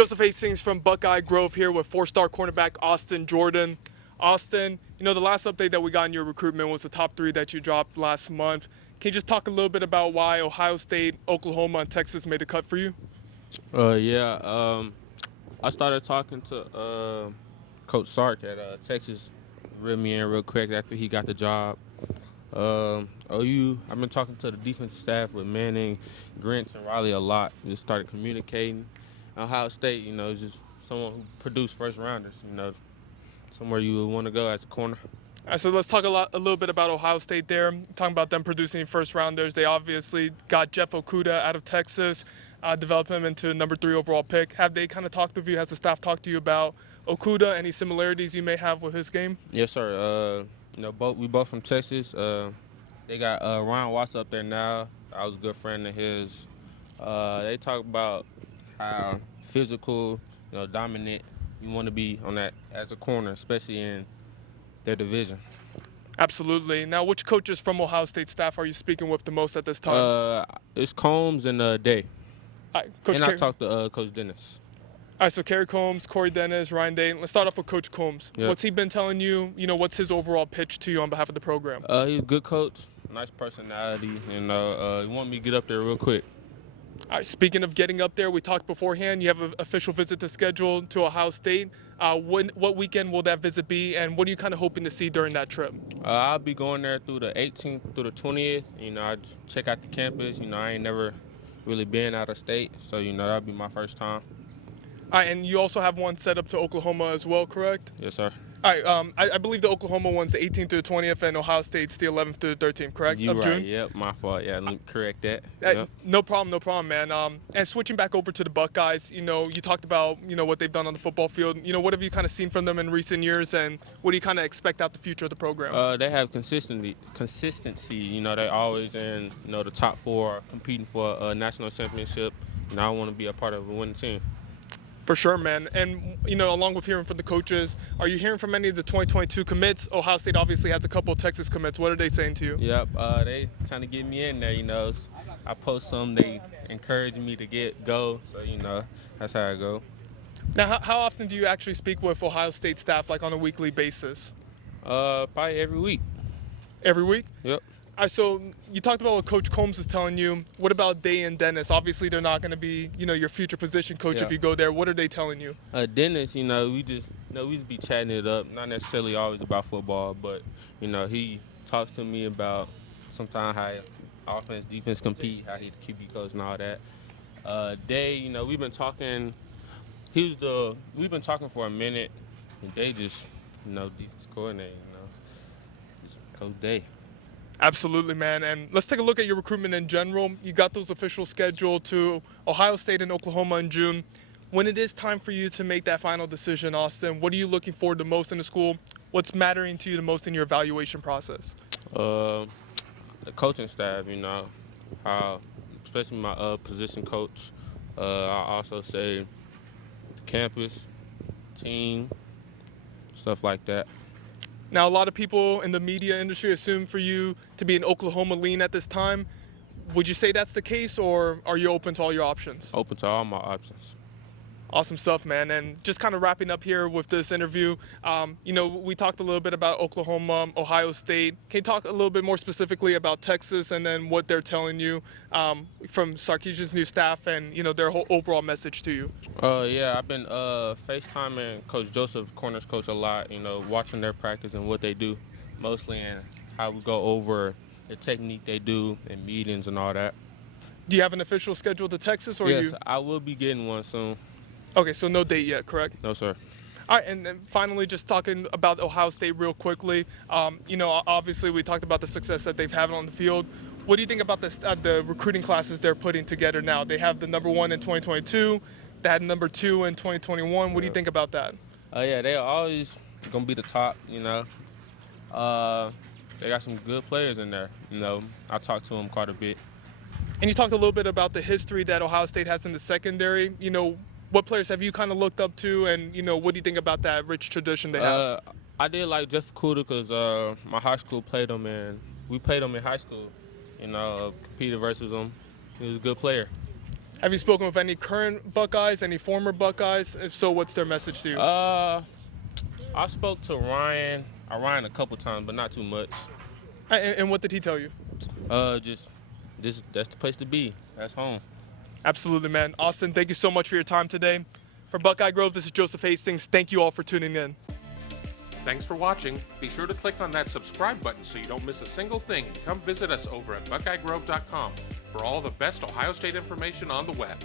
Joseph Hastings from Buckeye Grove here with four-star cornerback Austin Jordan. Austin, the last update that we got in your recruitment was the top 3 that you dropped last month. Can you just talk a little bit about why Ohio State, Oklahoma, and Texas made the cut for you? I started talking to Coach Sark at Texas, reeled me in real quick after he got the job. I've been talking to the defense staff with Manning, Grinch, and Riley a lot. Just started communicating. Ohio State, is just someone who produced first rounders, somewhere you would want to go as a corner. All right, so let's talk a little bit about Ohio State there. Talking about them producing first rounders. They obviously got Jeff Okudah out of Texas, developed him into number 3 overall pick. Have they kind of talked with you? Has the staff talked to you about Okudah? Any similarities you may have with his game? Yes, sir. We both from Texas. They got Ryan Watts up there now. I was a good friend of his. They talk about how physical, dominant you want to be on that as a corner, especially in their division. Absolutely. Now, which coaches from Ohio State staff are you speaking with the most at this time? It's Combs and Day. All right, Coach And I Kerry. talked to Coach Dennis. All right, so Kerry Combs, Corey Dennis, Ryan Day. Let's start off with Coach Combs. Yep. What's he been telling you? What's his overall pitch to you on behalf of the program? He's a good coach, nice personality, he wanted me to get up there real quick. All right, speaking of getting up there, we talked beforehand. You have an official visit to schedule to Ohio State. What weekend will that visit be, and what are you kind of hoping to see during that trip? I'll be going there through the 18th through the 20th. I check out the campus. I ain't never really been out of state, so that'll be my first time. All right, and you also have one set up to Oklahoma as well, correct? Yes, sir. All right, I believe the Oklahoma one's the 18th to the 20th, and Ohio State's the 11th to the 13th, correct? You of right. June? Yep, my fault. Yeah, let me correct that. Hey, no problem, man. And switching back over to the Buckeyes, you talked about, what they've done on the football field. What have you kind of seen from them in recent years, and what do you kind of expect out the future of the program? They have consistency. They always in, the top 4, competing for a national championship. I want to be a part of a winning team. For sure, man. And, along with hearing from the coaches, are you hearing from any of the 2022 commits? Ohio State obviously has a couple of Texas commits. What are they saying to you? Yep, they trying to get me in there, I post some, they encourage me to go, so, that's how I go. Now, how often do you actually speak with Ohio State staff, like on a weekly basis? Probably every week. Every week? Yep. All right, so you talked about what Coach Combs is telling you. What about Day and Dennis? Obviously, they're not going to be, your future position coach if you go there. What are they telling you? Dennis, we just be chatting it up. Not necessarily always about football, but he talks to me about sometimes how offense, defense compete, how he the QB coach and all that. Day, we've been talking. We've been talking for a minute, and Day just, defense coordinator, just Coach Day. Absolutely, man. And let's take a look at your recruitment in general. You got those official scheduled to Ohio State and Oklahoma in June. When it is time for you to make that final decision, Austin, what are you looking forward to most in the school? What's mattering to you the most in your evaluation process? The coaching staff, especially my position coach. I also say the campus, team, stuff like that. Now, a lot of people in the media industry assume for you to be an Oklahoma lean at this time. Would you say that's the case, or are you open to all your options? Open to all my options. Awesome stuff, man. And just kind of wrapping up here with this interview, we talked a little bit about Oklahoma, Ohio State. Can you talk a little bit more specifically about Texas and then what they're telling you from Sarkisian's new staff and, their whole overall message to you? I've been FaceTiming Coach Joseph, corners coach, a lot, watching their practice and what they do mostly and how we go over the technique they do in meetings and all that. Do you have an official schedule to Texas? Yes, I will be getting one soon. Okay, so no date yet, correct? No, sir. All right, and then finally, just talking about Ohio State real quickly. Obviously we talked about the success that they've had on the field. What do you think about the recruiting classes they're putting together now? They have the number 1 in 2022. They had number 2 in 2021. What do you think about that? They're always gonna be the top. They got some good players in there. I talked to them quite a bit. And you talked a little bit about the history that Ohio State has in the secondary. What players have you kind of looked up to, and what do you think about that rich tradition they have? I did like Jeff Okudah because my high school played him, and we played him in high school. Competed versus him. He was a good player. Have you spoken with any current Buckeyes, any former Buckeyes? If so, what's their message to you? I spoke to Ryan a couple times, but not too much. And what did he tell you? That's the place to be. That's home. Absolutely, man. Austin, thank you so much for your time today. For Buckeye Grove, this is Joseph Hastings. Thank you all for tuning in. Thanks for watching. Be sure to click on that subscribe button so you don't miss a single thing, and come visit us over at buckeyegrove.com for all the best Ohio State information on the web.